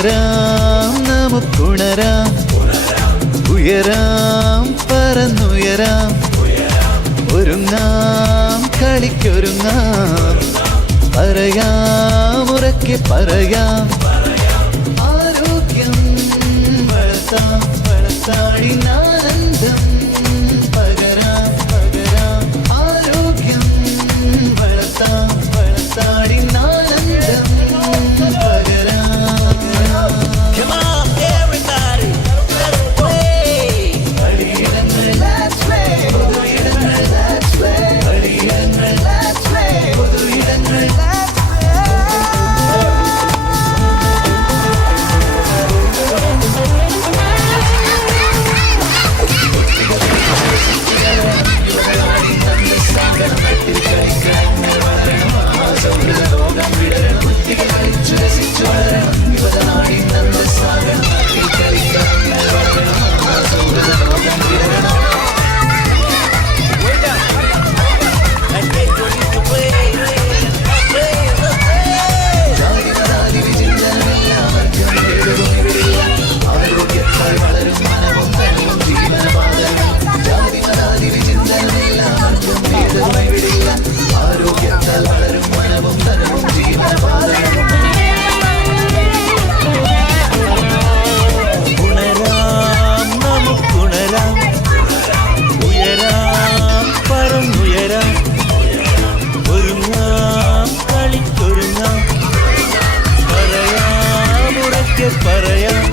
ഉണരാം നമുക്കുണരാം, ഉയരാം പറന്നുയരാം, ഒരുങ്ങാം കളിക്കൊരുങ്ങാം, പറയാം ഉറക്കെ പറയാം, ആരോഗ്യം വളർത്താം വളർത്താടിനാനന്ദം പകരാം പകരാം, ആരോഗ്യം വളർത്താം വളർത്താടിനാനന്ദം പകരാം. Come on, everybody, let's play. കളിയിടങ്ങൾ let's play, പൊതുയിടങ്ങൾ let's play, കളിയിടങ്ങൾ let's play, പൊതുയിടങ്ങൾ let's play. Let's get ready to play. Let's play, let's ആരോഗ്യത്താൽ വളരും മനവും തനിയും ജീവനപാതകം, ജാതിമതാതി വിചിന്തനമില്ലാവർക്കും ഭേദമായി വിടില്ല, ആരോഗ്യത്താൽ വളരും മനവും തനിയും ജീവനപാതകം. ഉണരാം നമുക്കുണരാം, ഉയരാം പറന്നുയരാം, ഒരുങ്ങാം കളിക്കൊരുങ്ങാം, പറയാം ഉറക്കെ പറയാം,